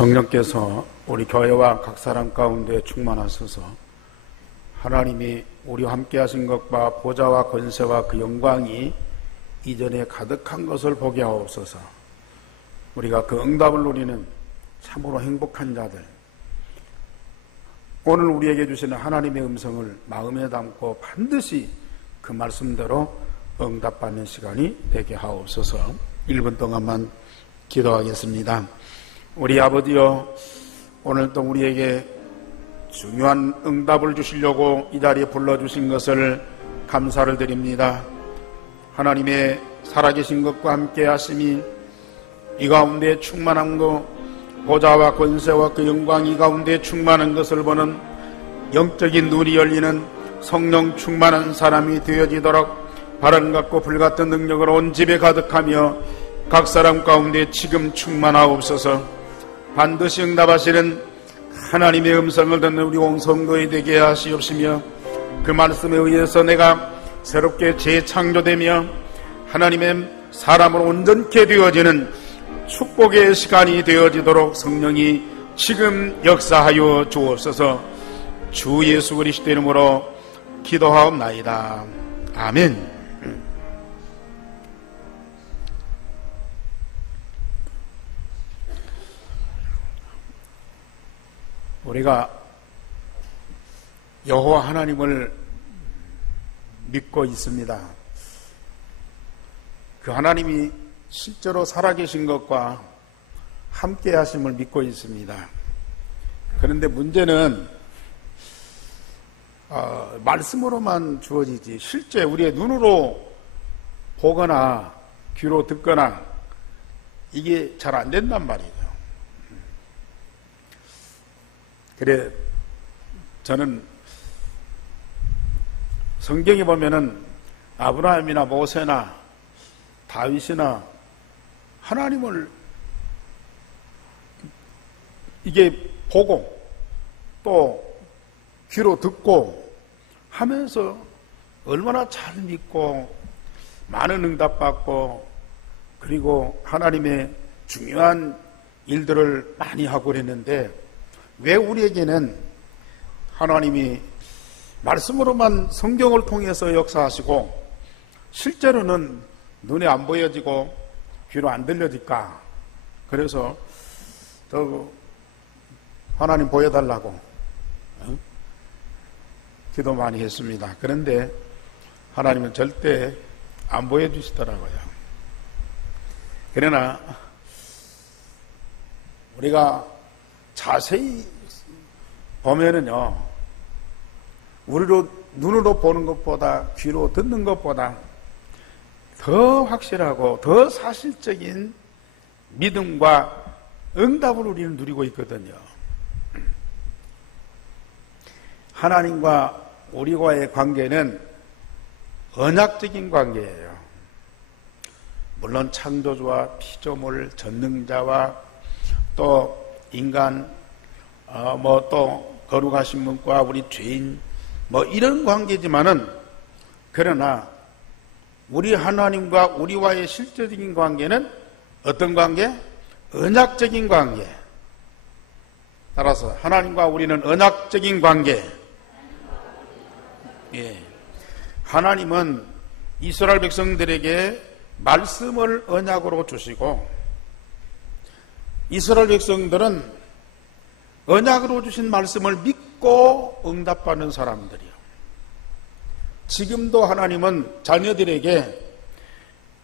성령께서 우리 교회와 각 사람 가운데 충만하셔서 하나님이 우리와 함께 하신 것과 보좌와 권세와 그 영광이 이전에 가득한 것을 보게 하옵소서. 우리가 그 응답을 누리는 참으로 행복한 자들, 오늘 우리에게 주시는 하나님의 음성을 마음에 담고 반드시 그 말씀대로 응답받는 시간이 되게 하옵소서. 1분 동안만 기도하겠습니다. 우리 아버지여, 오늘도 우리에게 중요한 응답을 주시려고 이 자리에 불러주신 것을 감사를 드립니다. 하나님의 살아계신 것과 함께 하심이 이 가운데 충만한 것, 보좌와 권세와 그 영광이 가운데 충만한 것을 보는 영적인 눈이 열리는 성령 충만한 사람이 되어지도록 바람 같고 불 같은 능력으로 온 집에 가득하며 각 사람 가운데 지금 충만하옵소서. 반드시 응답하시는 하나님의 음성을 듣는 우리 온 성도에 되게 하시옵시며, 그 말씀에 의해서 내가 새롭게 재창조되며 하나님의 사람으로 온전케 되어지는 축복의 시간이 되어지도록 성령이 지금 역사하여 주옵소서. 주 예수 그리스도 이름으로 기도하옵나이다. 아멘. 우리가 여호와 하나님을 믿고 있습니다. 그 하나님이 실제로 살아계신 것과 함께 하심을 믿고 있습니다. 그런데 문제는 말씀으로만 주어지지 실제 우리의 눈으로 보거나 귀로 듣거나 이게 잘 안 된단 말이에요. 그래, 저는 성경에 보면은 아브라함이나 모세나 다윗이나 하나님을 이게 보고 또 귀로 듣고 하면서 얼마나 잘 믿고 많은 응답받고 그리고 하나님의 중요한 일들을 많이 하고 그랬는데, 왜 우리에게는 하나님이 말씀으로만 성경을 통해서 역사하시고 실제로는 눈에 안 보여지고 귀로 안 들려질까? 그래서 더 하나님 보여달라고 기도 많이 했습니다. 그런데 하나님은 절대 안 보여주시더라고요. 그러나 우리가 자세히 보면은요, 우리로 눈으로 보는 것보다 귀로 듣는 것보다 더 확실하고 더 사실적인 믿음과 응답을 우리는 누리고 있거든요. 하나님과 우리와의 관계는 언약적인 관계예요. 물론 창조주와 피조물, 전능자와 또 인간, 또 거룩하신 분과 우리 죄인, 이런 관계지만은, 그러나 우리 하나님과 우리와의 실제적인 관계는 어떤 관계? 언약적인 관계. 따라서 하나님과 우리는 언약적인 관계. 예. 하나님은 이스라엘 백성들에게 말씀을 언약으로 주시고, 이스라엘 백성들은 언약으로 주신 말씀을 믿고 응답받는 사람들이요. 지금도 하나님은 자녀들에게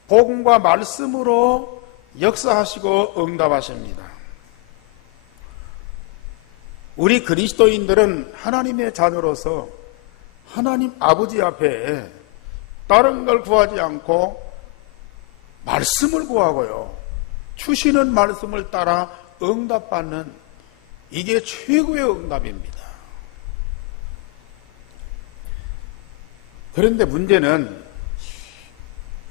복음과 말씀으로 역사하시고 응답하십니다. 우리 그리스도인들은 하나님의 자녀로서 하나님 아버지 앞에 다른 걸 구하지 않고 말씀을 구하고요, 주시는 말씀을 따라 응답받는, 이게 최고의 응답입니다. 그런데 문제는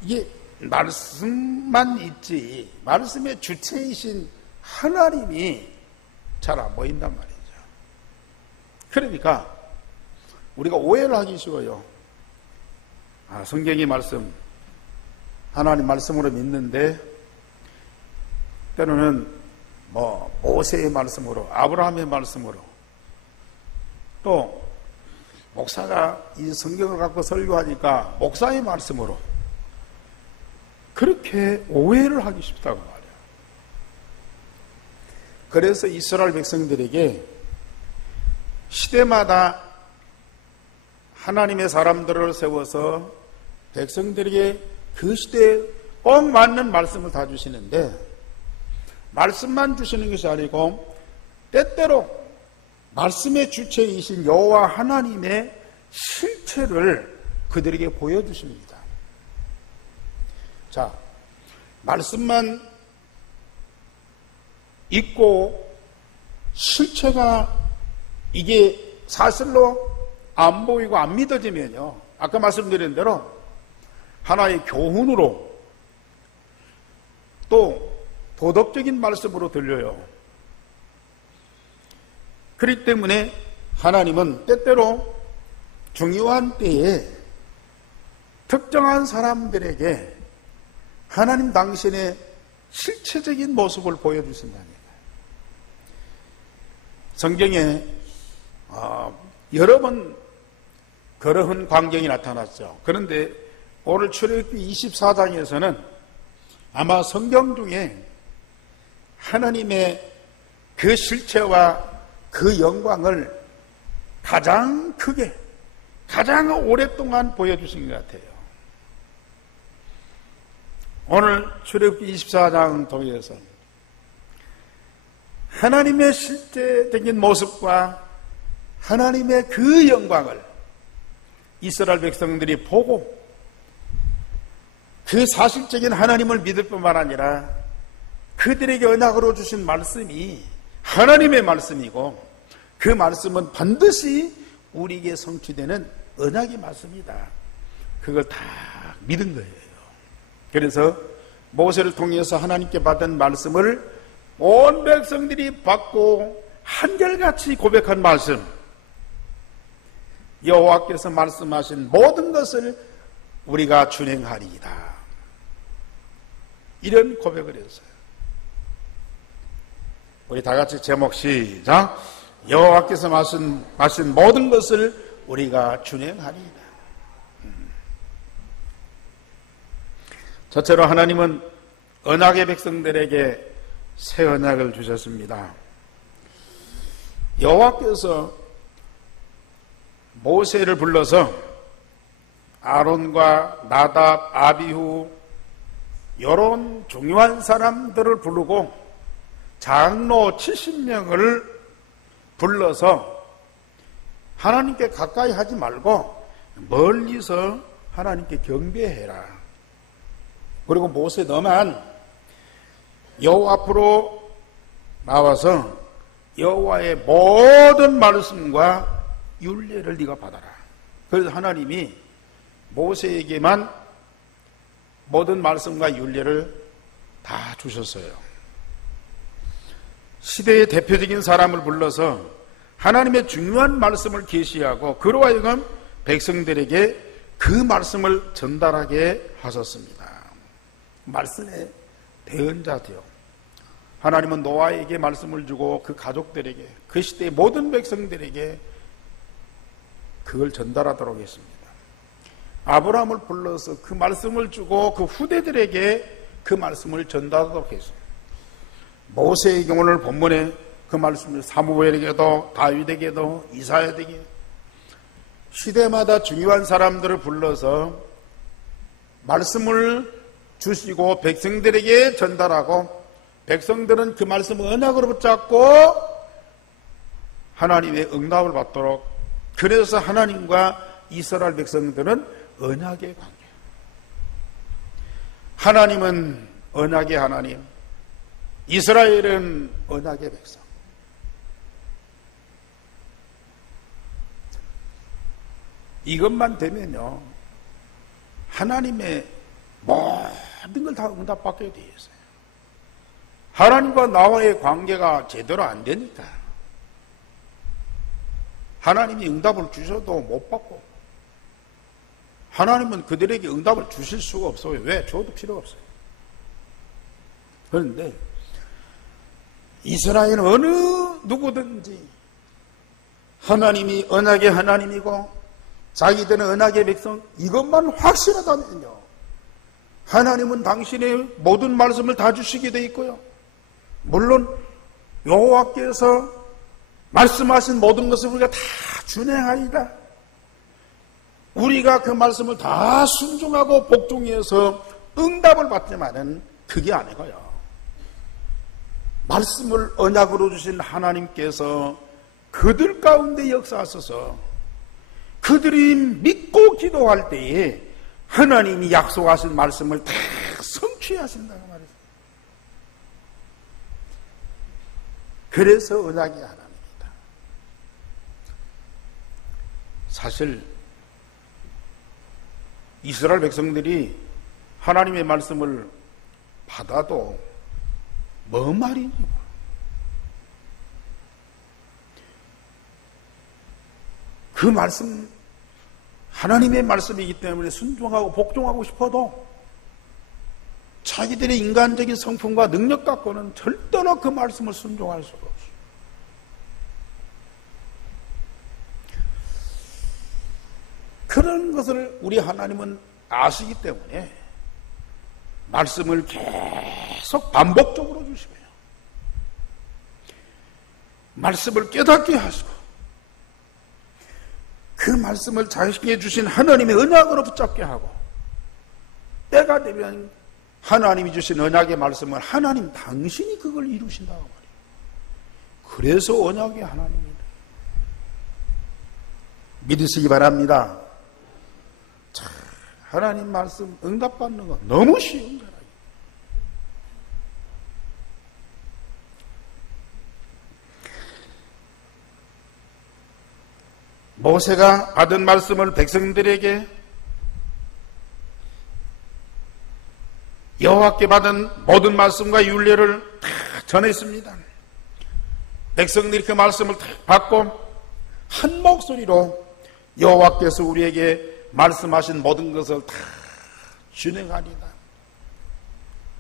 이게 말씀만 있지 말씀의 주체이신 하나님이 잘 안 보인단 말이죠. 그러니까 우리가 오해를 하기 쉬워요. 성경의 말씀, 하나님 말씀으로 믿는데 때로는 모세의 말씀으로, 아브라함의 말씀으로, 또 목사가 이 성경을 갖고 설교하니까 목사의 말씀으로 그렇게 오해를 하기 쉽다고 말이야. 그래서 이스라엘 백성들에게 시대마다 하나님의 사람들을 세워서 백성들에게 그 시대에 꼭 맞는 말씀을 다 주시는데, 말씀만 주시는 것이 아니고 때때로 말씀의 주체이신 여호와 하나님의 실체를 그들에게 보여주십니다. 자, 말씀만 있고 실체가 이게 사실로 안 보이고 안 믿어지면요, 아까 말씀드린 대로 하나의 교훈으로 또 도덕적인 말씀으로 들려요. 그렇기 때문에 하나님은 때때로 중요한 때에 특정한 사람들에게 하나님 당신의 실체적인 모습을 보여주신답니다. 성경에 여러 번 그러한 광경이 나타났죠. 그런데 오늘 출애굽기 24장에서는 아마 성경 중에 하나님의 그 실체와 그 영광을 가장 크게, 가장 오랫동안 보여주신 것 같아요. 오늘 출애굽기 24장 통해서 하나님의 실제적인 모습과 하나님의 그 영광을 이스라엘 백성들이 보고 그 사실적인 하나님을 믿을 뿐만 아니라 그들에게 언약으로 주신 말씀이 하나님의 말씀이고, 그 말씀은 반드시 우리에게 성취되는 언약의 말씀이다. 그걸 다 믿은 거예요. 그래서 모세를 통해서 하나님께 받은 말씀을 온 백성들이 받고 한결같이 고백한 말씀, 여호와께서 말씀하신 모든 것을 우리가 준행하리이다. 이런 고백을 했어요. 우리 다 같이 제목 시작. 여호와께서 말씀하신 모든 것을 우리가 준행하리이다. 첫째로 하나님은 언약의 백성들에게 새 언약을 주셨습니다. 여호와께서 모세를 불러서 아론과 나답, 아비후 이런 중요한 사람들을 부르고 장로 70명을 불러서 하나님께 가까이 하지 말고 멀리서 하나님께 경배해라. 그리고 모세 너만 여호와 앞으로 나와서 여호와의 모든 말씀과 율례를 네가 받아라. 그래서 하나님이 모세에게만 모든 말씀과 율례를 다 주셨어요. 시대의 대표적인 사람을 불러서 하나님의 중요한 말씀을 계시하고 그로 하여금 백성들에게 그 말씀을 전달하게 하셨습니다. 말씀의 대언자죠. 하나님은 노아에게 말씀을 주고 그 가족들에게, 그 시대의 모든 백성들에게 그걸 전달하도록 했습니다. 아브라함을 불러서 그 말씀을 주고 그 후대들에게 그 말씀을 전달하도록 했습니다. 모세의 경우는 본문에 그 말씀을 사무엘에게도 다윗에게도 이사야에게 시대마다 중요한 사람들을 불러서 말씀을 주시고 백성들에게 전달하고, 백성들은 그 말씀을 언약으로 붙잡고 하나님의 응답을 받도록, 그래서 하나님과 이스라엘 백성들은 언약의 관계. 하나님은 언약의 하나님, 이스라엘은 언약의 백성. 이것만 되면요, 하나님의 모든 걸 다 응답받게 되어 있어요. 하나님과 나와의 관계가 제대로 안 되니까 하나님이 응답을 주셔도 못 받고, 하나님은 그들에게 응답을 주실 수가 없어요. 왜? 줘도 필요가 없어요. 그런데 이스라엘 어느 누구든지 하나님이 언약의 하나님이고 자기들은 언약의 백성, 이것만 확실하다면요, 하나님은 당신의 모든 말씀을 다 주시게 돼 있고요, 물론 여호와께서 말씀하신 모든 것을 우리가 다 준행하리라, 우리가 그 말씀을 다 순종하고 복종해서 응답을 받지만은 그게 아니고요, 말씀을 언약으로 주신 하나님께서 그들 가운데 역사하셔서 그들이 믿고 기도할 때에 하나님이 약속하신 말씀을 다 성취하신다고 말했어요. 그래서 언약의 하나님이다. 사실 이스라엘 백성들이 하나님의 말씀을 받아도 뭔 말인지 몰라. 그 말씀, 하나님의 말씀이기 때문에 순종하고 복종하고 싶어도 자기들의 인간적인 성품과 능력 갖고는 절대로 그 말씀을 순종할 수가 없어요. 그런 것을 우리 하나님은 아시기 때문에 말씀을 계속 반복적으로 주시고요, 말씀을 깨닫게 하시고 그 말씀을 자신에게 주신 하나님의 언약으로 붙잡게 하고, 때가 되면 하나님이 주신 언약의 말씀을 하나님 당신이 그걸 이루신다고 말이에요. 그래서 언약의 하나님입니다. 믿으시기 바랍니다. 자, 하나님 말씀 응답받는 거 너무 쉬운 거라. 모세가 받은 말씀을 백성들에게, 여호와께 받은 모든 말씀과 율례를 다 전했습니다. 백성들이 그 말씀을 다 받고 한 목소리로 여호와께서 우리에게 말씀하신 모든 것을 다 준행하리다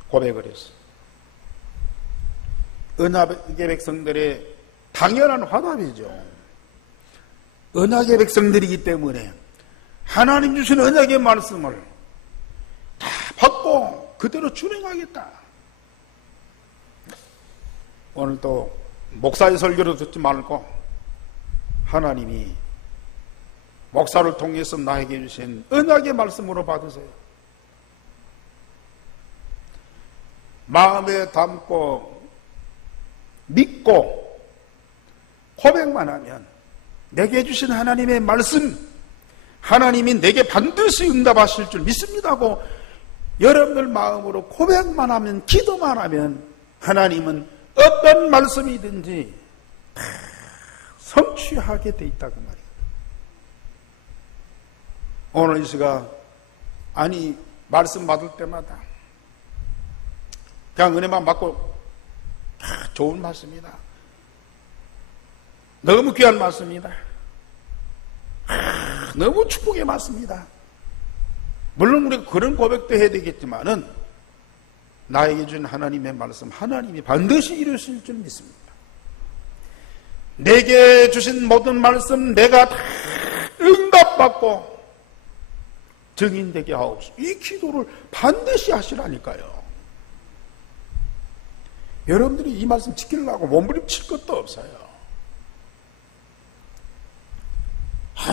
고백을 했어요. 언약의 백성들의 당연한 화답이죠. 언약의 백성들이기 때문에 하나님 주신 언약의 말씀을 다 받고 그대로 준행하겠다. 오늘 또 목사의 설교를 듣지 말고 하나님이 목사를 통해서 나에게 주신 언약의 말씀으로 받으세요. 마음에 담고 믿고 고백만 하면 내게 주신 하나님의 말씀, 하나님이 내게 반드시 응답하실 줄 믿습니다고 여러분들 마음으로 고백만 하면, 기도만 하면 하나님은 어떤 말씀이든지 다 성취하게 돼 있다고 말이에요. 오늘 이 시간, 아니 말씀 받을 때마다 그냥 은혜만 받고 좋은 말씀이다, 너무 귀한 말씀이다, 너무 축복의 말씀이다. 물론 우리가 그런 고백도 해야 되겠지만은 나에게 준 하나님의 말씀, 하나님이 반드시 이루실 줄 믿습니다. 내게 주신 모든 말씀 내가 다 응답받고 증인되게 하옵소서. 이 기도를 반드시 하시라니까요. 여러분들이 이 말씀 지키려고 몸부림칠 것도 없어요.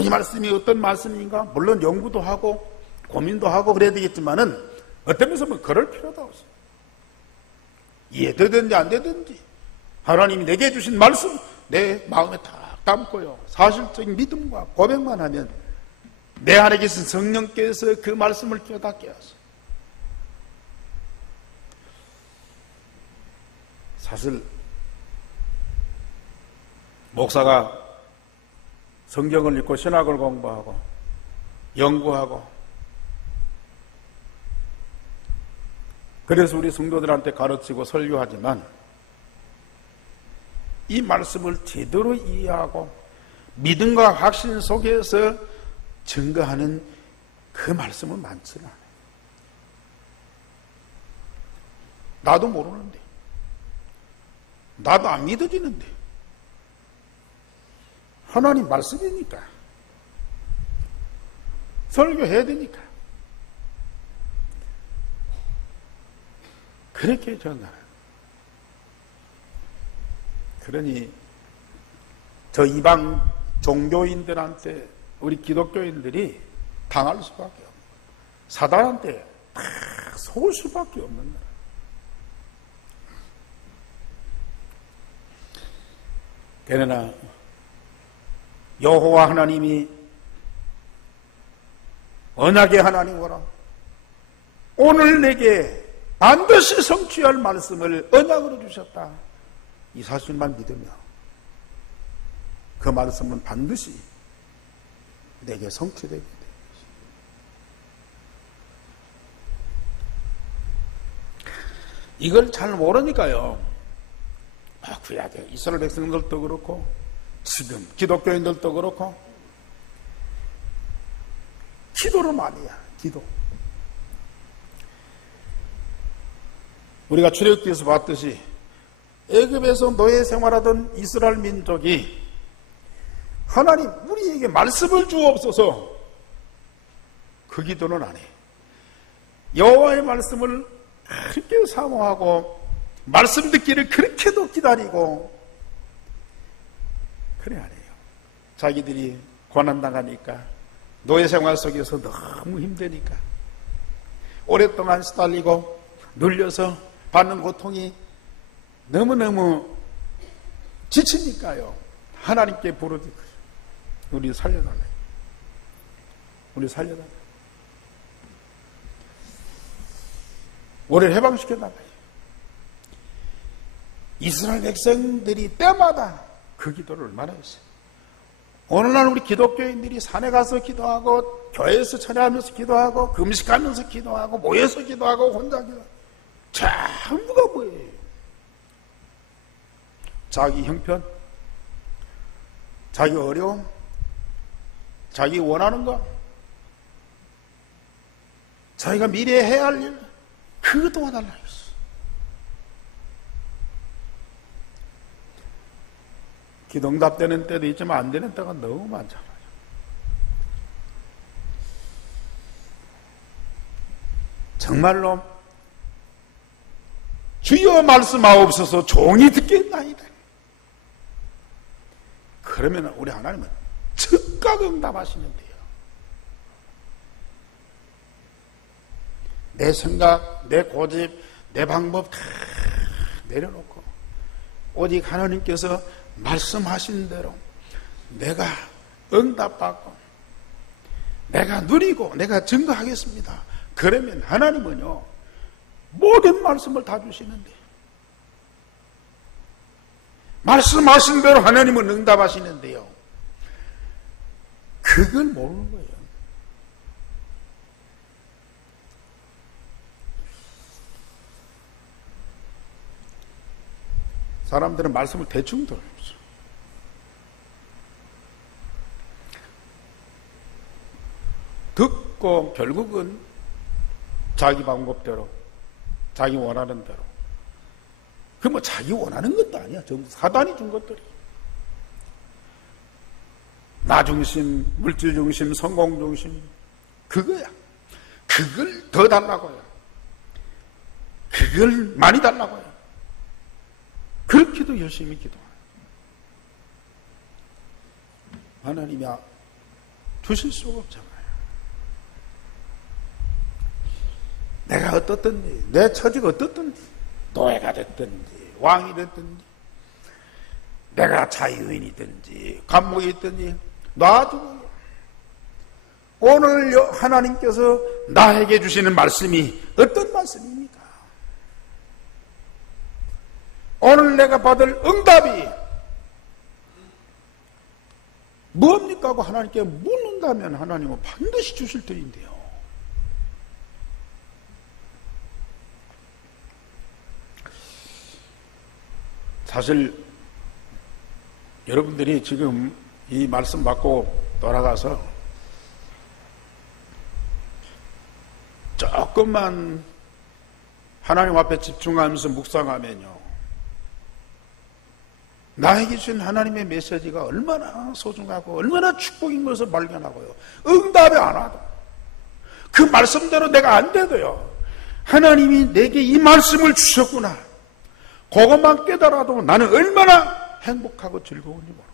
이 말씀이 어떤 말씀인가? 물론 연구도 하고 고민도 하고 그래야 되겠지만은 어떤 면에서 뭐 그럴 필요도 없어요. 이해되든지 안 되든지 하나님이 내게 주신 말씀 내 마음에 딱 담고요, 사실적인 믿음과 고백만 하면 내 안에 계신 성령께서 그 말씀을 깨닫게 하세요. 사실 목사가 성경을 읽고 신학을 공부하고 연구하고, 그래서 우리 성도들한테 가르치고 설교하지만 이 말씀을 제대로 이해하고 믿음과 확신 속에서 증거하는 그 말씀은 많지는 않아요. 나도 모르는데 나도 안 믿어지는데. 하나님 말씀이니까. 설교해야 되니까. 그렇게 전하는. 그러니 저 이방 종교인들한테 우리 기독교인들이 당할 수밖에 없는 거예요. 사단한테 다 속을 수밖에 없는 거예요. 그러나 여호와 하나님이 언약의 하나님으로 오늘 내게 반드시 성취할 말씀을 언약으로 주셨다. 이 사실만 믿으며 그 말씀은 반드시 내게 성취되게 됩니다. 이걸 잘 모르니까요. 구약의 이스라엘 백성들도 그렇고 지금 기독교인들도 그렇고 기도를 많이 해요. 기도. 우리가 출애굽기에서 봤듯이 애굽에서 노예 생활하던 이스라엘 민족이 하나님 우리에게 말씀을 주옵소서 그 기도는 안 해. 여호와의 말씀을 그렇게 사모하고 말씀 듣기를 그렇게도 기다리고 그래 안 해요. 자기들이 고난당하니까 노예 생활 속에서 너무 힘드니까 오랫동안 시달리고 눌려서 받는 고통이 너무너무 지치니까요. 하나님께 부르짖고 우리 살려달라. 우리 살려달라. 우리를 해방시켜달라. 이스라엘 백성들이 때마다 그 기도를 얼마나 했어요. 오늘날 우리 기독교인들이 산에 가서 기도하고 교회에서 찬양하면서 기도하고 금식하면서 기도하고 모여서 기도하고 혼자 기도하고 전부가 뭐예요? 자기 형편, 자기 어려움, 자기 원하는 것, 자기가 미래에 해야 할 일, 그거 도와달라 했어. 기도 응답되는 때도 있지만 안 되는 때가 너무 많잖아요. 정말로 주여 말씀하옵소서 종이 듣겠나이다. 그러면 우리 하나님은 즉각 응답하시는데요. 내 생각, 내 고집, 내 방법 다 내려놓고 오직 하나님께서 말씀하신 대로 내가 응답받고 내가 누리고 내가 증거하겠습니다. 그러면 하나님은요 모든 말씀을 다 주시는데 말씀하신 대로 하나님은 응답하시는데요. 그걸 모르는 거예요. 사람들은 말씀을 대충 들어요. 듣고 결국은 자기 방법대로 자기 원하는 대로 그 뭐 자기 원하는 것도 아니야. 전부 사단이 준 것들이 나 중심, 물질 중심, 성공 중심 그거야. 그걸 더 달라고요. 그걸 많이 달라고요. 그렇게도 열심히 기도해요. 하나님이 주실 수가 없잖아요. 내가 어떻든지 내 처지가 어떻든지 노예가 됐든지 왕이 됐든지 내가 자유인이든지 감옥에 있든지 놔두고 오늘 하나님께서 나에게 주시는 말씀이 어떤 말씀입니까? 오늘 내가 받을 응답이 뭡니까 하고 하나님께 묻는다면 하나님은 반드시 주실 터인데요. 사실 여러분들이 지금 이 말씀 받고 돌아가서 조금만 하나님 앞에 집중하면서 묵상하면요 나에게 주신 하나님의 메시지가 얼마나 소중하고 얼마나 축복인 것을 발견하고요. 응답이 안 와도 그 말씀대로 내가 안 돼도요. 하나님이 내게 이 말씀을 주셨구나. 그것만 깨달아도 나는 얼마나 행복하고 즐거운지 모르겠어요.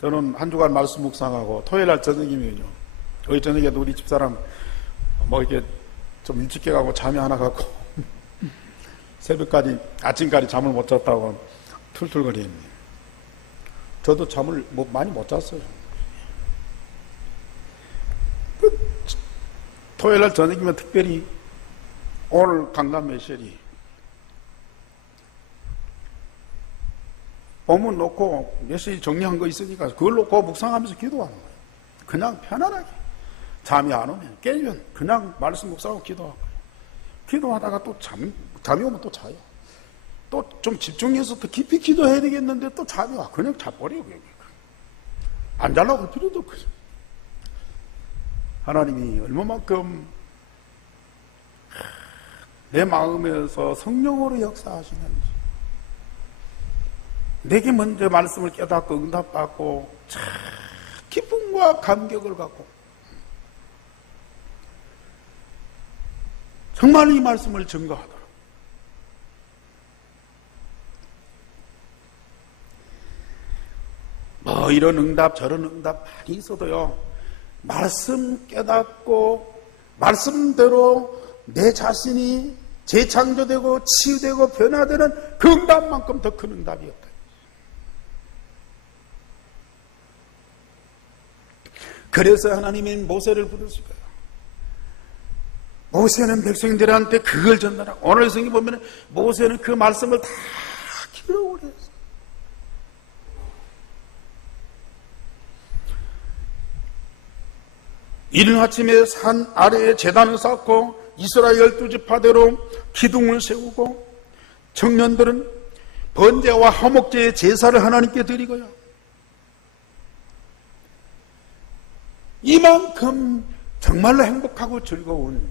저는 한 주간 말씀 묵상하고 토요일 날 저녁이면요. 거의 저녁에도 우리 집사람 뭐 이렇게 좀 일찍 깨가고 잠이 안 와갖고 새벽까지 아침까지 잠을 못 잤다고 툴툴거리는데 저도 잠을 뭐 많이 못 잤어요. 토요일 날 저녁이면 특별히 오늘 강단 메시지 본문 놓고 메시지 정리한 거 있으니까 그걸 놓고 묵상하면서 기도하는 거예요. 그냥 편안하게 잠이 안 오면 깨면 그냥 말씀 묵상하고 기도하고 기도하다가 또 잠이 오면 또 자요. 또 좀 집중해서 더 깊이 기도해야 되겠는데 또 잠이 와. 그냥 자버려요. 안 자려고 할 필요도 없고. 하나님이 얼마만큼 내 마음에서 성령으로 역사하시는지 내게 먼저 말씀을 깨닫고 응답받고 참 기쁨과 감격을 갖고 정말 이 말씀을 증거하도록 뭐 이런 응답 저런 응답 많이 있어도요. 말씀 깨닫고 말씀대로 내 자신이 재창조되고 치유되고 변화되는 그 응답만큼 더 큰 응답이 없다. 그래서 하나님이 모세를 부르시고요. 모세는 백성들한테 그걸 전달하고 오늘 성경 보면 모세는 그 말씀을 다 기록을 했어요. 이른 아침에 산 아래에 제단을 쌓고 이스라엘 12지파대로 기둥을 세우고 청년들은 번제와 화목제의 제사를 하나님께 드리고요. 이만큼 정말로 행복하고 즐거운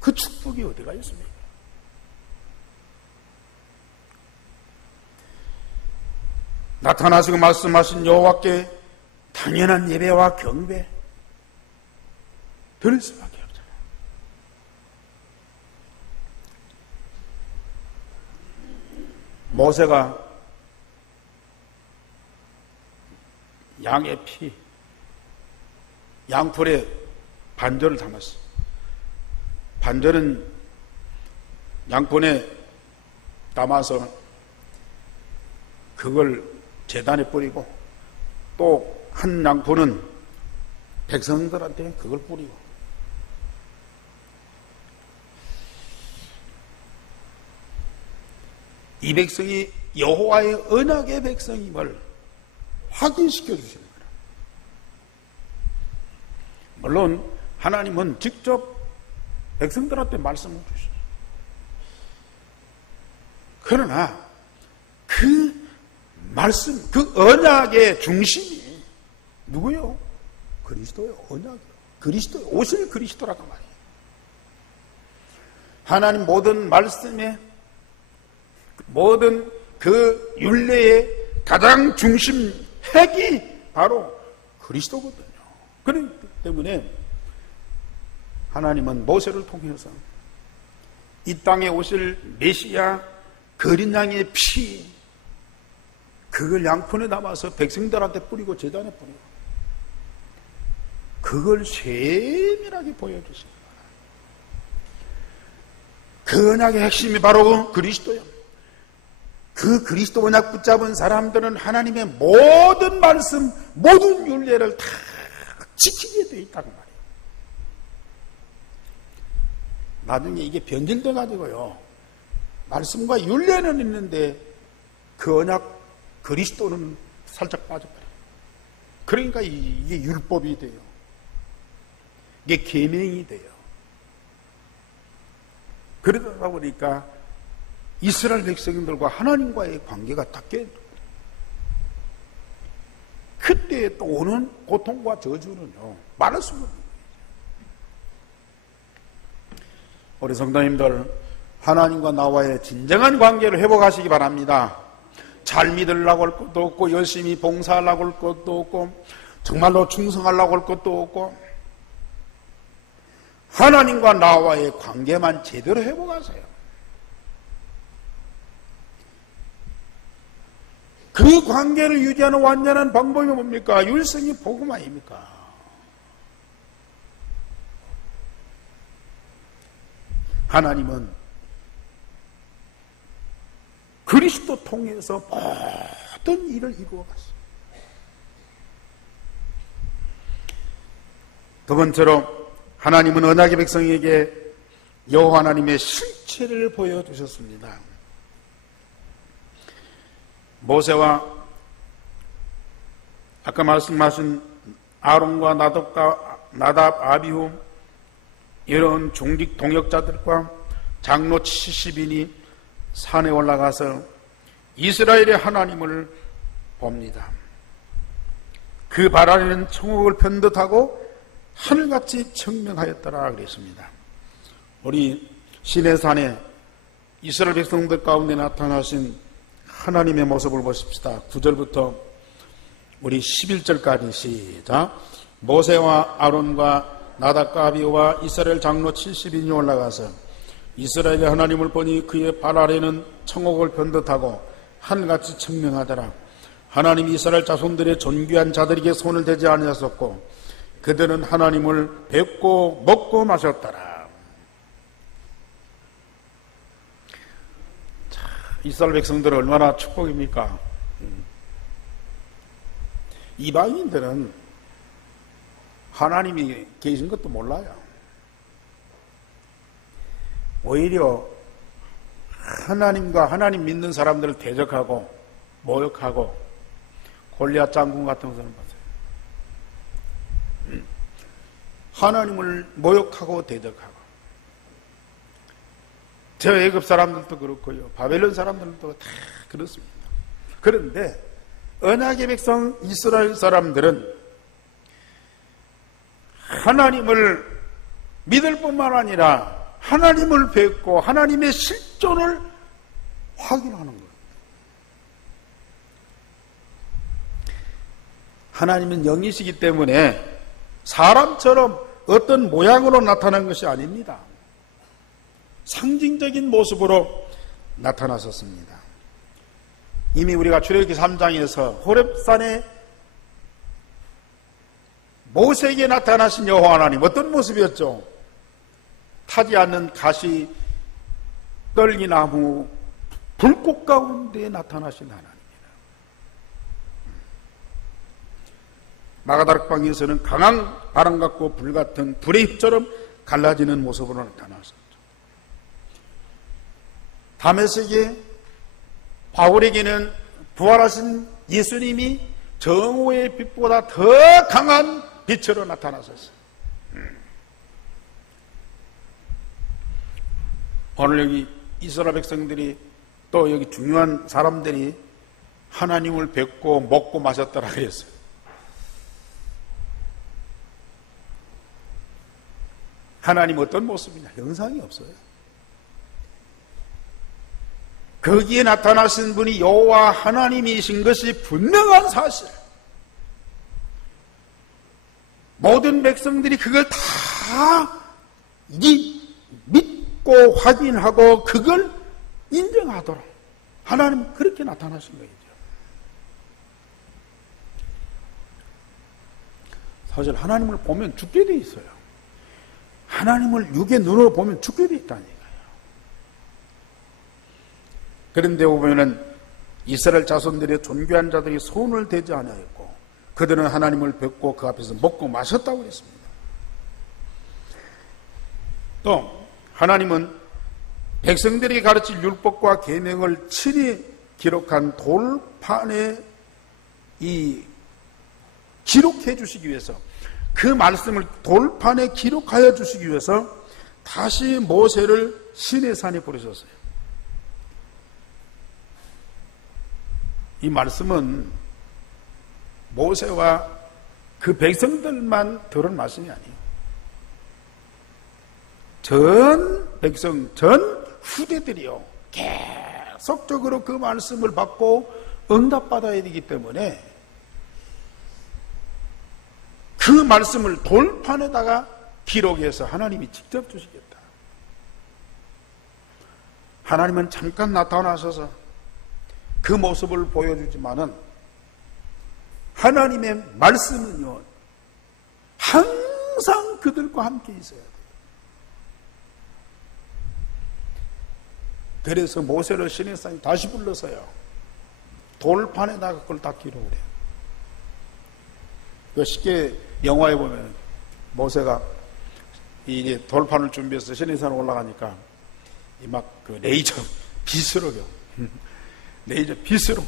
그 축복이 어디가 있습니까? 나타나시고 말씀하신 여호와께 당연한 예배와 경배 드릴 수밖에 없잖아요. 모세가 양의 피, 양풀에 반절을 담았어요. 반절은 양푼에 담아서 그걸 제단에 뿌리고 또 한 양푼은 백성들한테 그걸 뿌리고 이 백성이 여호와의 언약의 백성임을 확인시켜 주시는 거예요. 물론 하나님은 직접 백성들한테 말씀을 주시죠. 그러나 그 말씀, 그 언약의 중심이 누구요? 그리스도요. 언약이요. 그리스도요. 오실 그리스도라고 말이에요. 하나님 모든 말씀에 모든 그 율례의 가장 중심 핵이 바로 그리스도거든요. 그렇기 때문에 하나님은 모세를 통해서 이 땅에 오실 메시아 거린 양의 피 그걸 양푼에 담아서 백성들한테 뿌리고 제단에 뿌리고 그걸 세밀하게 보여주십니다. 그 언약의 핵심이 바로 그리스도요. 그 그리스도 언약 붙잡은 사람들은 하나님의 모든 말씀, 모든 율례를 다 지키게 되어 있다는 말이에요. 나중에 이게 변질돼 가지고요. 말씀과 율례는 있는데 그 언약 그리스도는 살짝 빠져버려요. 그러니까 이게 율법이 돼요. 이게 계명이 돼요. 그러다 보니까 이스라엘 백성들과 하나님과의 관계가 딱 깨져. 그때 또 오는 고통과 저주는요, 말할 수가 없는 거예요. 우리 성도님들, 하나님과 나와의 진정한 관계를 회복하시기 바랍니다. 잘 믿으려고 할 것도 없고, 열심히 봉사하려고 할 것도 없고, 정말로 충성하려고 할 것도 없고, 하나님과 나와의 관계만 제대로 회복하세요. 그 관계를 유지하는 완전한 방법이 뭡니까? 율성이 복음 아닙니까? 하나님은 그리스도 통해서 모든 일을 이루어갔어요. 두 번째로 하나님은 언약의 백성에게 여호와 하나님의 실체를 보여주셨습니다. 모세와 아까 말씀하신 아론과 나답, 아비후 이런 중직 동역자들과 장로 70인이 산에 올라가서 이스라엘의 하나님을 봅니다. 그 발 아래는 천국을 편듯하고 하늘같이 청명하였더라 그랬습니다. 우리 시내산에 이스라엘 백성들 가운데 나타나신 하나님의 모습을 보십시다. 9절부터 우리 11절까지 시작. 모세와 아론과 나답과 아비후와 이스라엘 장로 70인이 올라가서 이스라엘의 하나님을 보니 그의 발 아래는 천국을 편듯하고 하늘같이 청명하더라. 하나님이 이스라엘 자손들의 존귀한 자들에게 손을 대지 아니하셨고 그들은 하나님을 뵙고 먹고 마셨더라. 자, 이스라엘 백성들은 얼마나 축복입니까? 이방인들은 하나님이 계신 것도 몰라요. 오히려 하나님과 하나님 믿는 사람들을 대적하고 모욕하고 골리앗 장군 같은 것을 봤어요. 하나님을 모욕하고 대적하고 저 애굽 사람들도 그렇고요, 바벨론 사람들도 다 그렇습니다. 그런데 언약의 백성 이스라엘 사람들은 하나님을 믿을 뿐만 아니라 하나님을 뵙고 하나님의 실존을 확인하는 거예요. 하나님은 영이시기 때문에 사람처럼 어떤 모양으로 나타난 것이 아닙니다. 상징적인 모습으로 나타나셨습니다. 이미 우리가 출애굽기 3장에서 호렙산에 모세에게 나타나신 여호와 하나님 어떤 모습이었죠? 타지 않는 가시 떨기나무 불꽃 가운데 나타나신 하나님입니다. 마가다락방에서는 강한 바람 같고 불 같은 불의 잎처럼 갈라지는 모습으로 나타나셨죠. 다메섹에 바울에게는 부활하신 예수님이 정오의 빛보다 더 강한 빛으로 나타나셨어요. 오늘 여기 이스라엘 백성들이 또 여기 중요한 사람들이 하나님을 뵙고 먹고 마셨더라 그랬어요. 하나님 어떤 모습이냐? 형상이 없어요. 거기에 나타나신 분이 여호와 하나님이신 것이 분명한 사실. 모든 백성들이 그걸 다 믿고 확인하고 그걸 인정하도록 하나님 그렇게 나타나신 거예요. 사실 하나님을 보면 죽게 돼 있어요. 하나님을 육의 눈으로 보면 죽게 돼 있다니까요. 그런데 보면은 이스라엘 자손들의 존귀한 자들이 손을 대지 아니하였고 그들은 하나님을 뵙고 그 앞에서 먹고 마셨다고 했습니다. 또 하나님은 백성들에게 가르칠 율법과 계명을 친히 기록한 돌판에 기록해 주시기 위해서 그 말씀을 돌판에 기록하여 주시기 위해서 다시 모세를 시내산에 부르셨어요. 이 말씀은 모세와 그 백성들만 들은 말씀이 아니에요. 전 백성, 전 후대들이요, 계속적으로 그 말씀을 받고 응답받아야 되기 때문에 그 말씀을 돌판에다가 기록해서 하나님이 직접 주시겠다. 하나님은 잠깐 나타나셔서 그 모습을 보여주지만은 하나님의 말씀은요, 항상 그들과 함께 있어야 돼요. 그래서 모세를 시내산에 다시 불러서요, 돌판에다가 그걸 다 기록을 해요. 쉽게 영화에 보면 모세가 이제 돌판을 준비해서 시내산에 올라가니까 막 그 레이저 빛으로요, 레이저 빛으로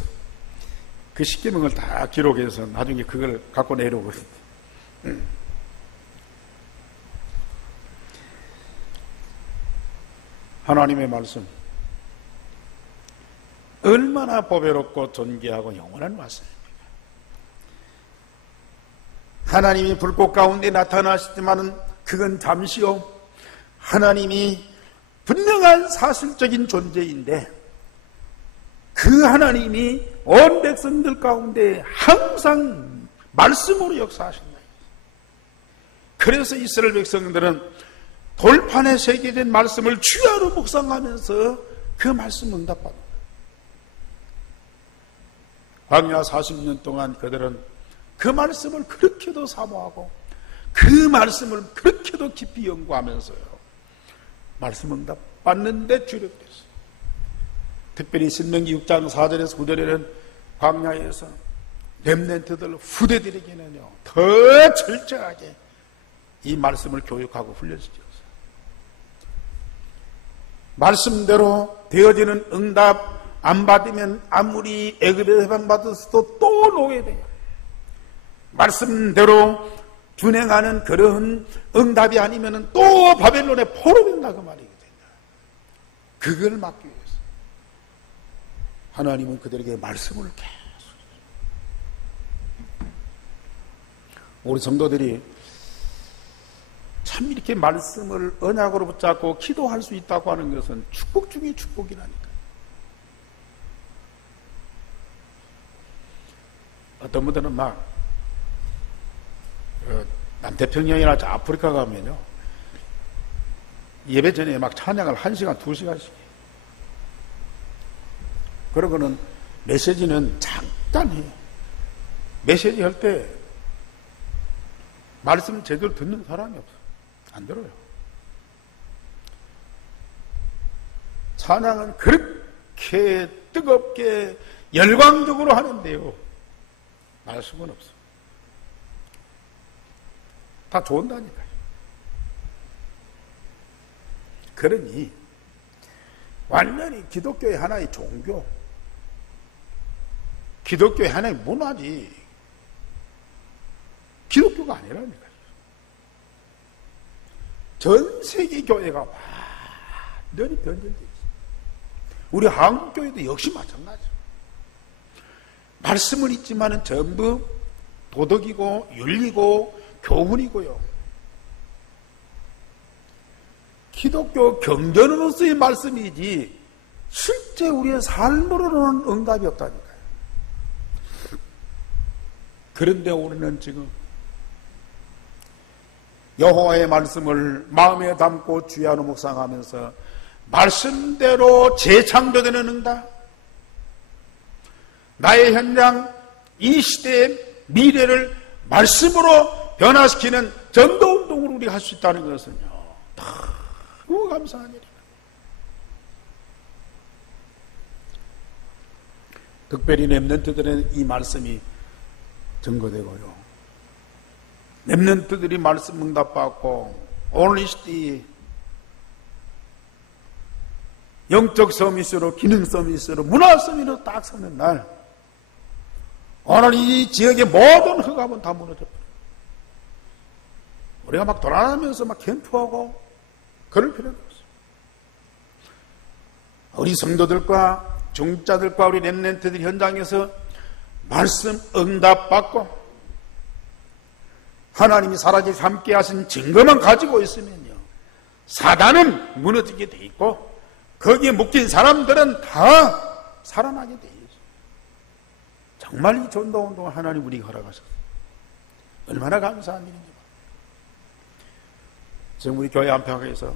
그 10계명을 다 기록해서 나중에 그걸 갖고 내려오거든요. 하나님의 말씀 얼마나 보배롭고 존귀하고 영원한 말씀입니까? 하나님이 불꽃 가운데 나타나시지만은 그건 잠시요, 하나님이 분명한 사실적인 존재인데 그 하나님이 온 백성들 가운데 항상 말씀으로 역사하신다. 그래서 이스라엘 백성들은 돌판에 새겨진 말씀을 주야로 묵상하면서 그 말씀 응답받는 거예요. 광야 40년 동안 그들은 그 말씀을 그렇게도 사모하고 그 말씀을 그렇게도 깊이 연구하면서요, 말씀 응답 받는데 주력됐어요. 특별히 신명기 6장 4절에서 9절에는 광야에서 렘넌트들 후대들에게는요, 더 철저하게 이 말씀을 교육하고 훈련시켰어요. 말씀대로 되어지는 응답 안 받으면 아무리 애굽에 해방받았어도 또 노예돼요. 말씀대로 준행하는 그런 응답이 아니면 또 바벨론에 포로된다, 그 말이거든요. 그걸 막기 위해서 하나님은 그들에게 말씀을 계속, 우리 성도들이 참 이렇게 말씀을 언약으로 붙잡고 기도할 수 있다고 하는 것은 축복 중에 축복이라니까. 어떤 분들은 막 남태평양이나 아프리카 가면요, 예배 전에 막 찬양을 1시간, 2시간씩. 그러고는 메시지는 잠깐 해요. 메시지 할 때 말씀 제대로 듣는 사람이 없어요. 안 들어요. 찬양은 그렇게 뜨겁게 열광적으로 하는데요, 말씀은 없어요. 다 좋은다니까요. 그러니 완전히 기독교의 하나의 종교, 기독교의 하나의 문화지 기독교가 아니라니까요. 전 세계 교회가 완전히 변질되어 있어요. 우리 한국교회도 역시 마찬가지죠. 말씀은 있지만은 전부 도덕이고 윤리고 교훈이고요. 기독교 경전으로서의 말씀이지 실제 우리의 삶으로는 응답이 없다니까요. 그런데 우리는 지금 여호와의 말씀을 마음에 담고 주야로 묵상하면서 말씀대로 재창조되는 응답, 나의 현장, 이 시대의 미래를 말씀으로 변화시키는 전도운동을 우리가 할 수 있다는 것은요, 너무 감사한 일이에요. 특별히 렘넌트들은 이 말씀이 증거되고요, 렘넌트들이 말씀 응답받고 오늘 이 시대에 영적 서밋으로, 기능 서밋으로, 문화 서밋으로 딱 서는 날, 오늘 이 지역의 모든 흑암은 다 무너져버려요. 우리가 막 돌아다니면서 막 캠프하고 그럴 필요는 없어요. 우리 성도들과 중자들과 우리 렘넌트들 현장에서 말씀 응답받고 하나님이 살아계시 함께 하신 증거만 가지고 있으면요, 사단은 무너지게 돼 있고 거기에 묶인 사람들은 다 살아나게 돼 있어요. 정말 이 전도운동을 하나님 우리가 허락하셨어요. 얼마나 감사한 일인지. 지금 우리 교회 안팎에서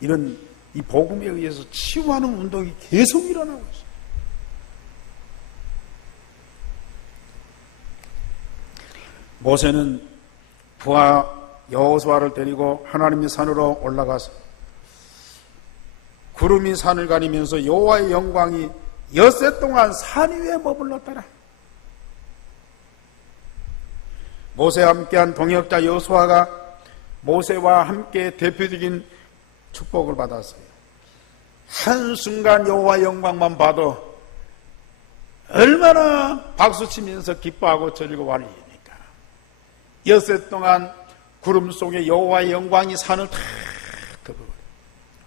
이런 이 복음에 의해서 치유하는 운동이 계속 일어나고 있어요. 모세는 부하 여호수아를 데리고 하나님의 산으로 올라가서 구름이 산을 가리면서 여호와의 영광이 엿새 동안 산 위에 머물렀더라. 모세와 함께한 동역자 여호수아가 모세와 함께 대표적인 축복을 받았어요. 한순간 여호와의 영광만 봐도 얼마나 박수치면서 기뻐하고 즐거워하니까. 엿새 동안 구름 속에 여호와의 영광이 산을 다 덮어버려요.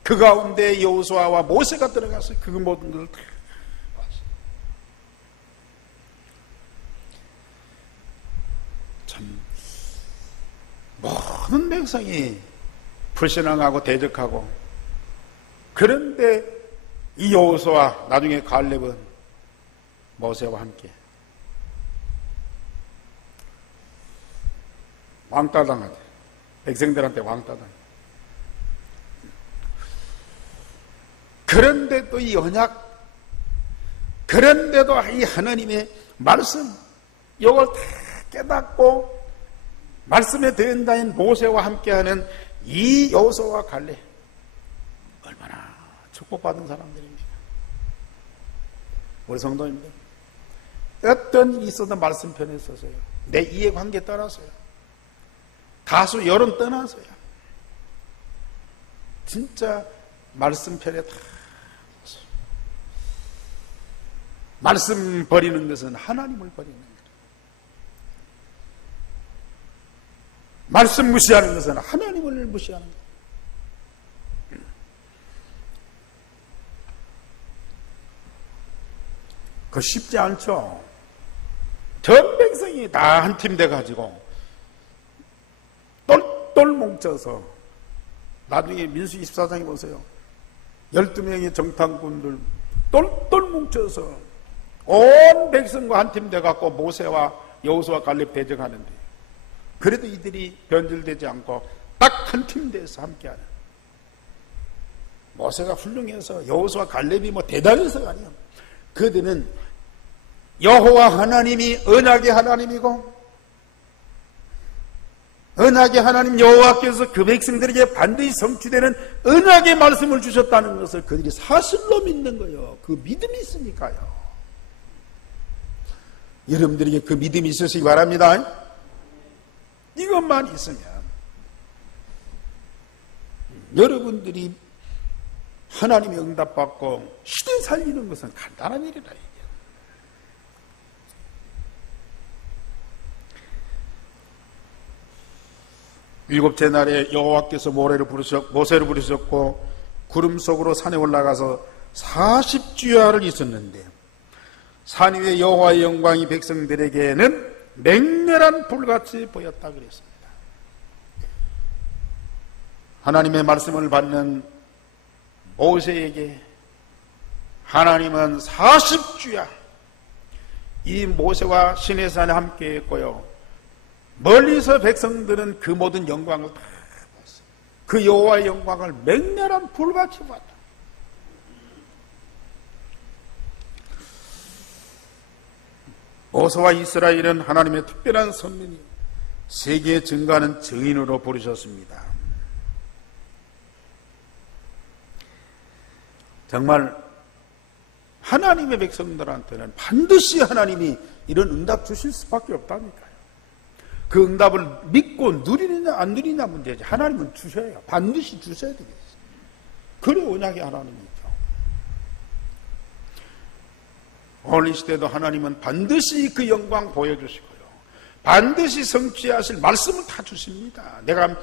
그 가운데 여호수아와 모세가 들어가서 그 모든 것을 다 봤어요. 참 모든 백성이 불신앙하고 대적하고, 그런데 이 여호수아 나중에 갈렙은 모세와 함께 왕따 당하죠. 백성들한테 왕따 당하죠. 그런데 또 이 언약, 그런데도 이 하나님의 말씀, 이걸 다 깨닫고 말씀의 대언자인 모세와 함께하는 이 여호수아와 갈렙, 얼마나 축복받은 사람들입니다. 우리 성도님들, 어떤 일이 있어도 말씀 편에 서서요. 내 이해관계 떠나서요. 다수 여론 떠나서요. 진짜 말씀 편에 다 서요. 말씀 버리는 것은 하나님을 버리는 거예요. 말씀 무시하는 것은 하나님을 무시하는 거예요. 그거 쉽지 않죠. 전 백성이 다 한 팀 돼가지고 똘똘 뭉쳐서, 나중에 민수기 14장에 보세요. 12명의 정탐꾼들 똘똘 뭉쳐서 온 백성과 한 팀 돼갖고 모세와 여호수아 갈렙 대적하는데, 그래도 이들이 변질되지 않고 딱 한 팀 돼서 함께하는. 모세가 훌륭해서 여호수아 갈렙이 뭐 대단해서가 아니에요. 그들은 여호와 하나님이 언약의 하나님이고, 언약의 하나님 여호와께서 그 백성들에게 반드시 성취되는 언약의 말씀을 주셨다는 것을 그들이 사실로 믿는 거예요. 그 믿음이 있으니까요. 여러분들에게 그 믿음이 있으시기 바랍니다. 이것만 있으면 여러분들이 하나님의 응답받고 시대 살리는 것은 간단한 일이라. 일곱째 날에 여호와께서 모세를 부르셨고 구름 속으로 산에 올라가서 40주야를 있었는데, 산 위에 여호와의 영광이 백성들에게는 맹렬한 불같이 보였다 그랬습니다. 하나님의 말씀을 받는 모세에게 하나님은 40주야 이 모세와 시내산에 함께 했고요, 멀리서 백성들은 그 모든 영광을 다 봤어요. 그 여호와의 영광을 맹렬한 불같이 봤다. 모세와 이스라엘은 하나님의 특별한 선민이 세계에 증거하는 증인으로 부르셨습니다. 정말 하나님의 백성들한테는 반드시 하나님이 이런 응답 주실 수밖에 없다니까요. 그 응답을 믿고 누리느냐 안 누리느냐 문제지. 하나님은 주셔야, 반드시 주셔야 되겠어요. 그래 언약의 하나님이죠. 오늘 이 시대도 하나님은 반드시 그 영광 보여주시고요, 반드시 성취하실 말씀을 다 주십니다. 내가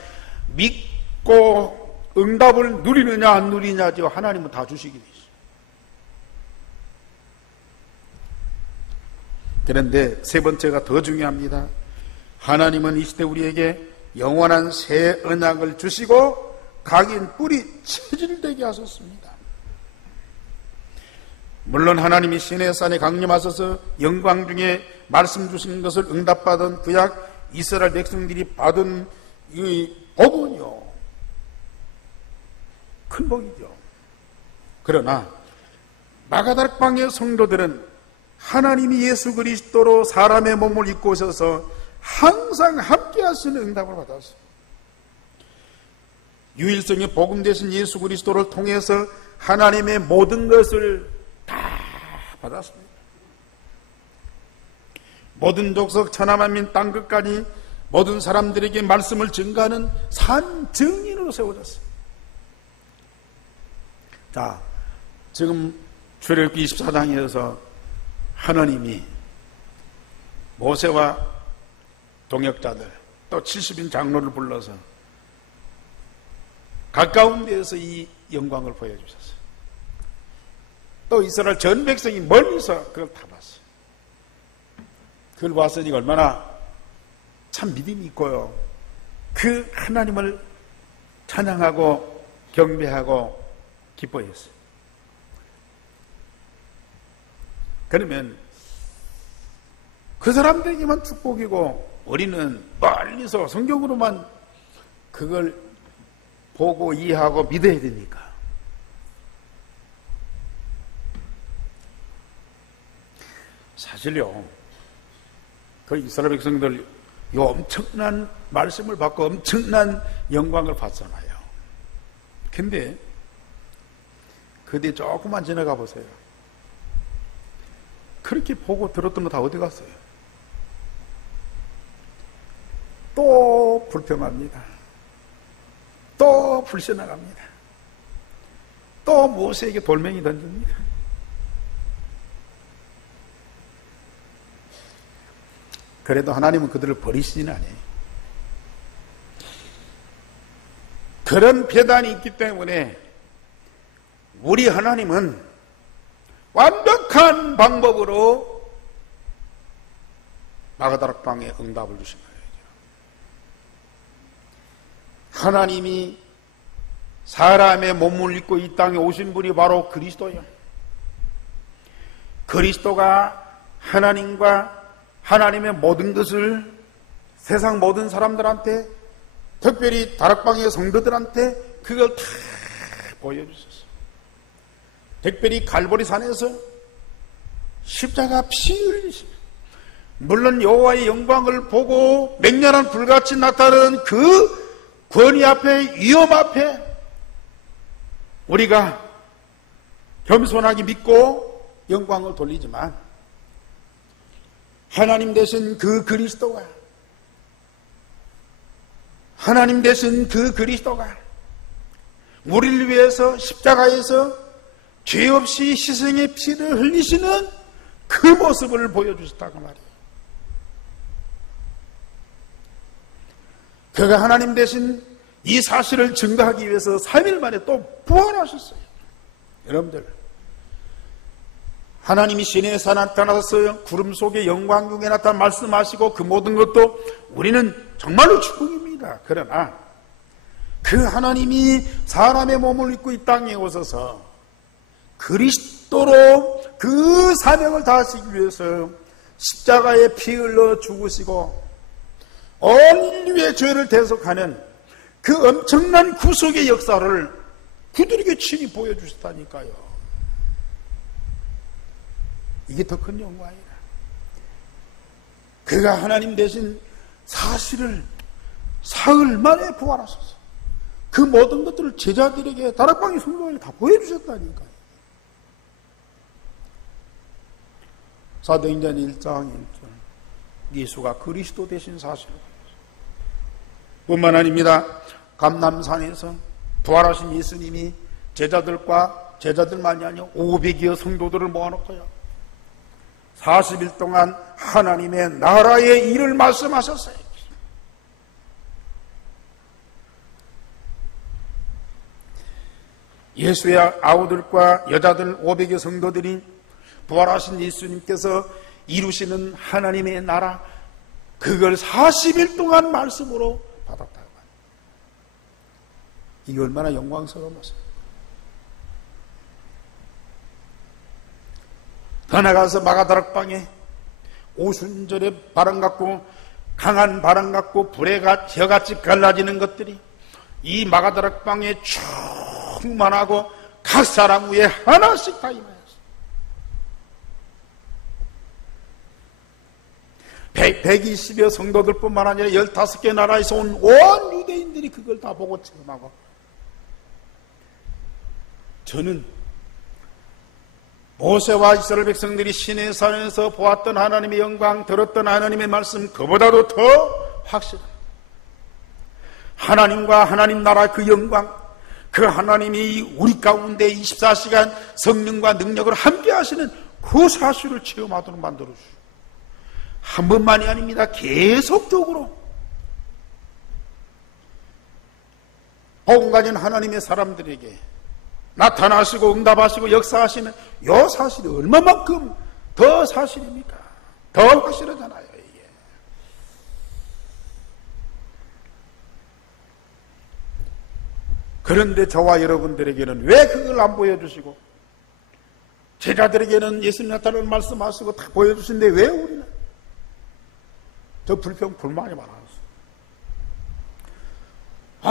믿고 응답을 누리느냐 안 누리느냐죠. 하나님은 다 주시게 되죠. 그런데 세 번째가 더 중요합니다. 하나님은 이 시대 우리에게 영원한 새 언약을 주시고 각인 뿔이 체질되게 하셨습니다. 물론 하나님이 시내산에 강림하셔서 영광 중에 말씀 주신 것을 응답받은 구약 이스라엘 백성들이 받은 이 복은요, 큰 복이죠. 그러나 마가다락방의 성도들은 하나님이 예수 그리스도로 사람의 몸을 입고 오셔서 항상 함께 하시는 응답을 받았어요. 유일성의 복음 되신 예수 그리스도를 통해서 하나님의 모든 것을 다 받았습니다. 모든 족속 천하만민 땅끝까지 모든 사람들에게 말씀을 증거하는 산 증인으로 세워졌어요. 자, 지금 출애굽기 24장에서 하나님이 모세와 동역자들 또 70인 장로를 불러서 가까운 데에서 이 영광을 보여주셨어요. 또 이스라엘 전 백성이 멀리서 그걸 다 봤어요. 그걸 봤으니 얼마나 참 믿음이 있고요. 그 하나님을 찬양하고 경배하고 기뻐했어요. 그러면 그 사람들에게만 축복이고 우리는 멀리서 성경으로만 그걸 보고 이해하고 믿어야 되니까. 사실요, 그 이스라엘 백성들 이 엄청난 말씀을 받고 엄청난 영광을 받잖아요. 근데 그 뒤에 조금만 지나가 보세요. 그렇게 보고 들었던 거 다 어디 갔어요? 또 불평합니다. 또 불신나갑니다. 또 모세에게 돌멩이 던집니다. 그래도 하나님은 그들을 버리시진 않아요. 그런 배단이 있기 때문에 우리 하나님은 완벽한 방법으로 마가다락방에 응답을 주신 거예요. 하나님이 사람의 몸을 입고 이 땅에 오신 분이 바로 그리스도예요. 그리스도가 하나님과 하나님의 모든 것을 세상 모든 사람들한테, 특별히 다락방의 성도들한테 그걸 다 보여주셨어요. 특별히 갈보리산에서 십자가 피 흘리시며, 물론 여호와의 영광을 보고 맹렬한 불같이 나타나는 그 권위 앞에, 위험 앞에 우리가 겸손하게 믿고 영광을 돌리지만, 하나님 되신 그 그리스도가, 하나님 되신 그 그리스도가 우리를 위해서 십자가에서 죄 없이 희생의 피를 흘리시는 그 모습을 보여주셨다고 말이에요. 그가 하나님 되신 이 사실을 증거하기 위해서 3일 만에 또 부활하셨어요. 여러분들, 하나님이 시내에서 나타나서 구름 속에 영광 중에 나타나 말씀하시고 그 모든 것도 우리는 정말로 축복입니다. 그러나 그 하나님이 사람의 몸을 입고 이 땅에 오셔서 그리스도로 그 사명을 다하시기 위해서 십자가에 피 흘러 죽으시고 온 인류의 죄를 대속하는 그 엄청난 구속의 역사를 그들에게 친히 보여주셨다니까요. 이게 더 큰 영광이라. 그가 하나님 대신 사실을 사흘 만에 부활하셔서 그 모든 것들을 제자들에게, 다락방의 성도에게 다 보여주셨다니까요. 사도행전 1장 1절, 예수가 그리스도 되신 사실을 뿐만 아닙니다. 감람산에서 부활하신 예수님이 제자들만이 아니라 500여 성도들을 모아놓고요, 40일 동안 하나님의 나라의 일을 말씀하셨어요. 예수의 아우들과 여자들 500여 성도들이 부활하신 예수님께서 이루시는 하나님의 나라, 그걸 40일 동안 말씀으로 받았다고 합니다. 이게 얼마나 영광스러웠어요. 더 나가서 마가다락방에 오순절에 바람 같고 강한 바람 같고 불에 혀같이 갈라지는 것들이 이 마가다락방에 충만하고 각 사람 위에 하나씩 다 임하였어요. 120여 성도들뿐만 아니라 15개 나라에서 온 온 유대인들이 그걸 다 보고 체험하고, 저는 모세와 이스라엘 백성들이 시내산에서 보았던 하나님의 영광, 들었던 하나님의 말씀, 그보다도 더 확실한 하나님과 하나님 나라 그 영광, 그 하나님이 우리 가운데 24시간 성령과 능력을 함께 하시는 그 사실을 체험하도록 만들어주시고, 한 번만이 아닙니다. 계속적으로 복음 가진 하나님의 사람들에게 나타나시고 응답하시고 역사하시는 이 사실이 얼마만큼 더 사실입니까? 더 확실하잖아요. 이게. 그런데 저와 여러분들에게는 왜 그걸 안 보여주시고, 제자들에게는 예수님 나타나는 말씀하시고 다 보여주시는데 왜 우리는 저 불평불만이 많았어요.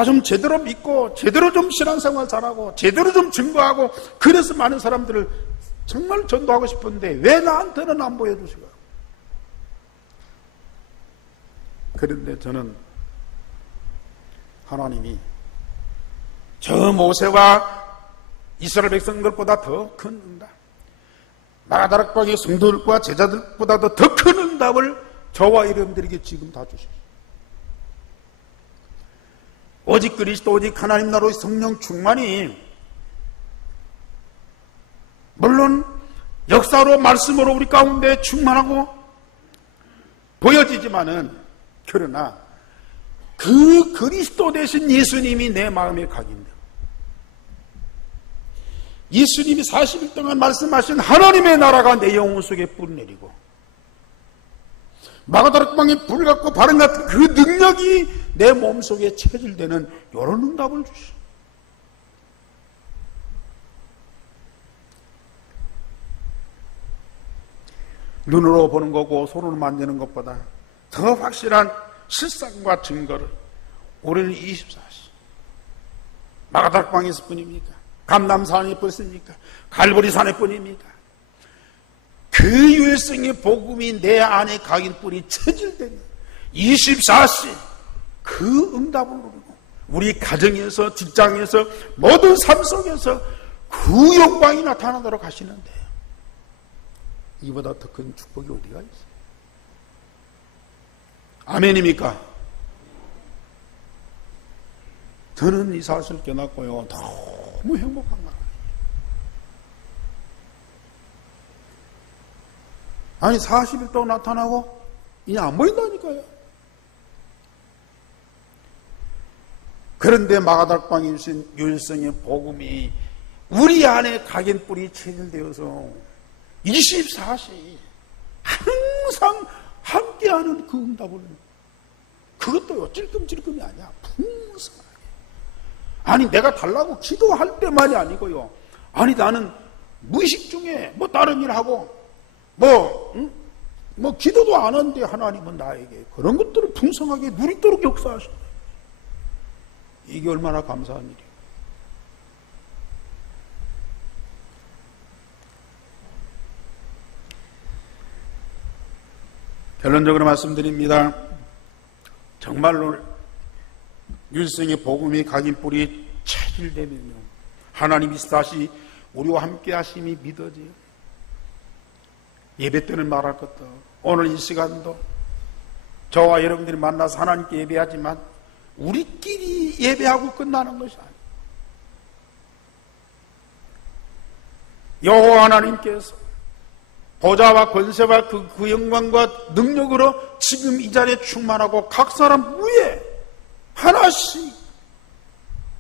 좀 제대로 믿고 제대로 좀 신앙생활 잘하고 제대로 좀 증거하고, 그래서 많은 사람들을 정말 전도하고 싶은데 왜 나한테는 안 보여주시고. 그런데 저는 하나님이 저 모세와 이스라엘 백성들보다 더 큰 응답, 마가다락방의 성도들과 제자들보다도 더 큰 응답을 저와 여러분들에게 지금 다 주십시오. 오직 그리스도, 오직 하나님 나라의 성령 충만이 물론 역사로 말씀으로 우리 가운데 충만하고 보여지지만은, 그러나 그 그리스도 대신 예수님이 내 마음에 각인돼, 예수님이 40일 동안 말씀하신 하나님의 나라가 내 영혼 속에 뿌리내리고, 마가다락방에 불 같고 바람 같은 그 능력이 내 몸속에 체질되는 이런 응답을 주시오. 눈으로 보는 거고 손으로 만지는 것보다 더 확실한 실상과 증거를 우리는 24시 마가다락방에서 뿐입니까? 감람산에 뿐입니까? 갈보리산에 뿐입니까? 그 유일성의 복음이 내 안에 각인 뿌리 체질되는 24시 그 응답을 누리고, 우리 가정에서, 직장에서, 모든 삶 속에서 그 영광이 나타나도록 하시는데, 이보다 더 큰 축복이 어디가 있어요? 아멘입니까? 저는 이 사실을 깨닫고요, 너무 행복한 거예요. 아니 40일 동안 나타나고 이제 안 보인다니까요. 그런데 마가다락방에 주신 유일성의 복음이 우리 안에 각인 뿌리 체질되어서 24시 항상 함께하는 그 응답을, 그것도요 찔끔찔끔이 아니야, 풍성하게. 아니 내가 달라고 기도할 때만이 아니고요, 아니 나는 무의식 중에 뭐 다른 일 하고 뭐 기도도 안 하는데 하나님은 나에게 그런 것들을 풍성하게 누리도록 역사하신다. 이게 얼마나 감사한 일이에요. 결론적으로 말씀드립니다. 정말로 유일성의 복음이 각인 뿌리 체질되면요, 하나님이 다시 우리와 함께 하심이 믿어져요. 예배 때는 말할 것도, 오늘 이 시간도 저와 여러분들이 만나서 하나님께 예배하지만 우리끼리 예배하고 끝나는 것이 아니에요. 여호와 하나님께서 보좌와 권세와 그 영광과 능력으로 지금 이 자리에 충만하고 각 사람 위에 하나씩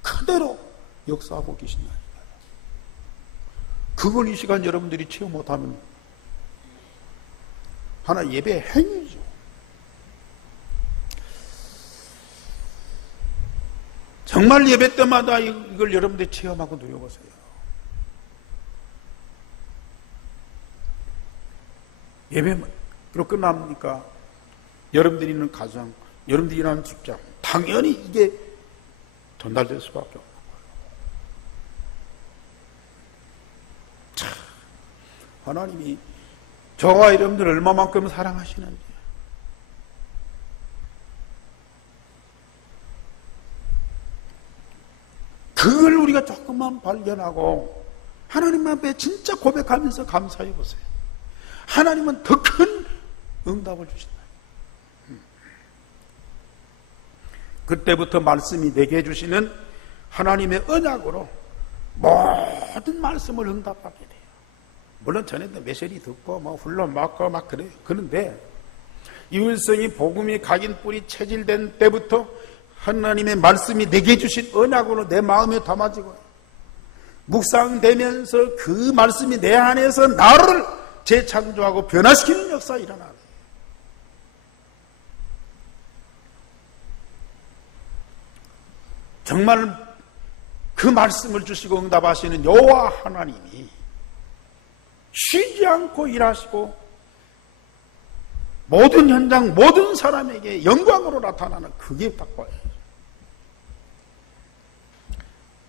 그대로 역사하고 계신다. 그걸 이 시간 여러분들이 체험 못하면 하나 예배 행위죠. 정말 예배 때마다 이걸 여러분들이 체험하고 누려보세요. 예배로 끝납니까? 여러분들이 있는 가정, 여러분들이 일하는 직장, 당연히 이게 전달될 수밖에 없는 거예요. 참, 하나님이 저와 여러분들 얼마만큼 사랑하시는지, 그걸 우리가 조금만 발견하고 하나님 앞에 진짜 고백하면서 감사해 보세요. 하나님은 더 큰 응답을 주신다. 그때부터 말씀이 내게 주시는 하나님의 언약으로 모든 말씀을 응답하게 돼요. 물론 전에도 메시지 듣고 훌러 맞고 막 그래요. 그런데 이울성이 복음이 각인 뿌리 체질된 때부터 하나님의 말씀이 내게 주신 언약으로 내 마음에 담아지고 묵상되면서 그 말씀이 내 안에서 나를 재창조하고 변화시키는 역사가 일어나요. 정말 그 말씀을 주시고 응답하시는 여호와 하나님이 쉬지 않고 일하시고 모든 현장 모든 사람에게 영광으로 나타나는 그게 딱 보여요.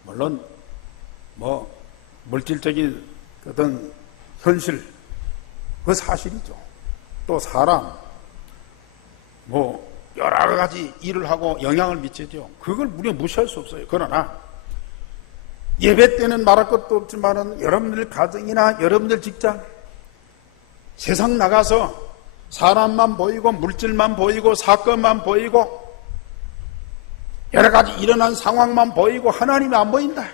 물론 물질적인 어떤 현실 그 사실이죠. 또 사람 여러 가지 일을 하고 영향을 미치죠. 그걸 우리가 무시할 수 없어요. 그러나 예배 때는 말할 것도 없지만은 여러분들 가정이나 여러분들 직장, 세상 나가서 사람만 보이고 물질만 보이고 사건만 보이고 여러 가지 일어난 상황만 보이고 하나님이 안 보인다.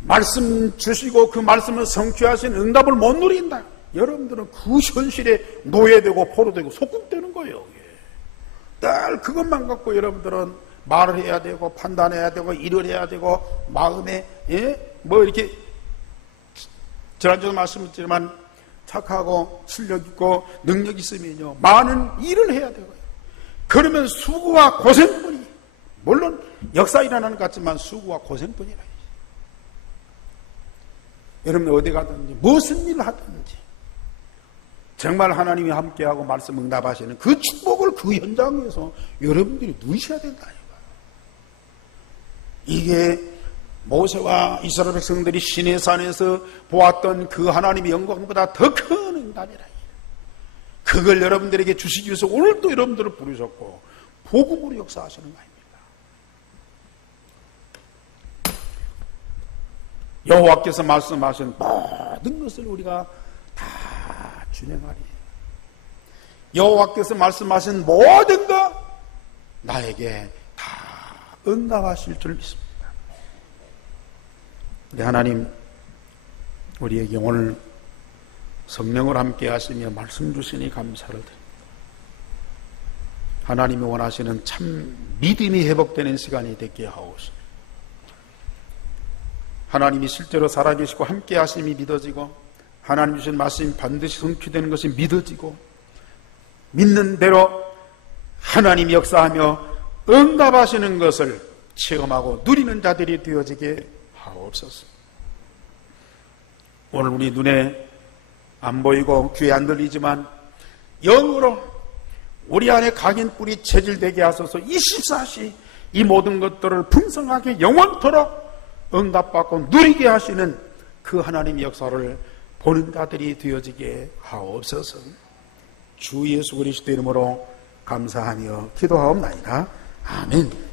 말씀 주시고 그 말씀을 성취하신 응답을 못 누린다. 여러분들은 그 현실에 노예되고 포로되고 속국되는 거예요. 늘 그것만 갖고 여러분들은 말을 해야 되고 판단해야 되고 일을 해야 되고 마음에 이렇게 지난주도 말씀드렸지만 착하고 실력 있고 능력 있으면요 많은 일을 해야 되고요. 그러면 수고와 고생뿐이, 물론 역사 일어나는 것 같지만 수고와 고생뿐이라. 여러분 어디 가든지 무슨 일을 하든지 정말 하나님이 함께하고 말씀 응답하시는 그 축복을 그 현장에서 여러분들이 누리셔야 된다. 이게 모세와 이스라엘 백성들이 시내산에서 보았던 그 하나님의 영광보다 더 큰 응답이라. 그걸 여러분들에게 주시기 위해서 오늘도 여러분들을 부르셨고 복음으로 역사하시는 거 아닙니까? 여호와께서 말씀하신 모든 것을 우리가 다 준행하리. 여호와께서 말씀하신 모든 것 나에게 다 응답하실 줄 믿습니다. 우리 하나님, 우리에게 오늘 성령을 함께 하시며 말씀 주시니 감사를 드립니다. 하나님이 원하시는 참 믿음이 회복되는 시간이 되게 하옵소서. 하나님이 실제로 살아계시고 함께 하심이 믿어지고 하나님 주신 말씀이 반드시 성취되는 것이 믿어지고 믿는 대로 하나님이 역사하며 응답하시는 것을 체험하고 누리는 자들이 되어지게 하옵소서. 오늘 우리 눈에 안 보이고 귀에 안 들리지만 영으로 우리 안에 각인 뿌리 체질되게 하소서. 24시 이 모든 것들을 풍성하게 영원토록 응답받고 누리게 하시는 그 하나님의 역사를 보는 자들이 되어지게 하옵소서. 주 예수 그리스도 이름으로 감사하며 기도하옵나이다. 아멘.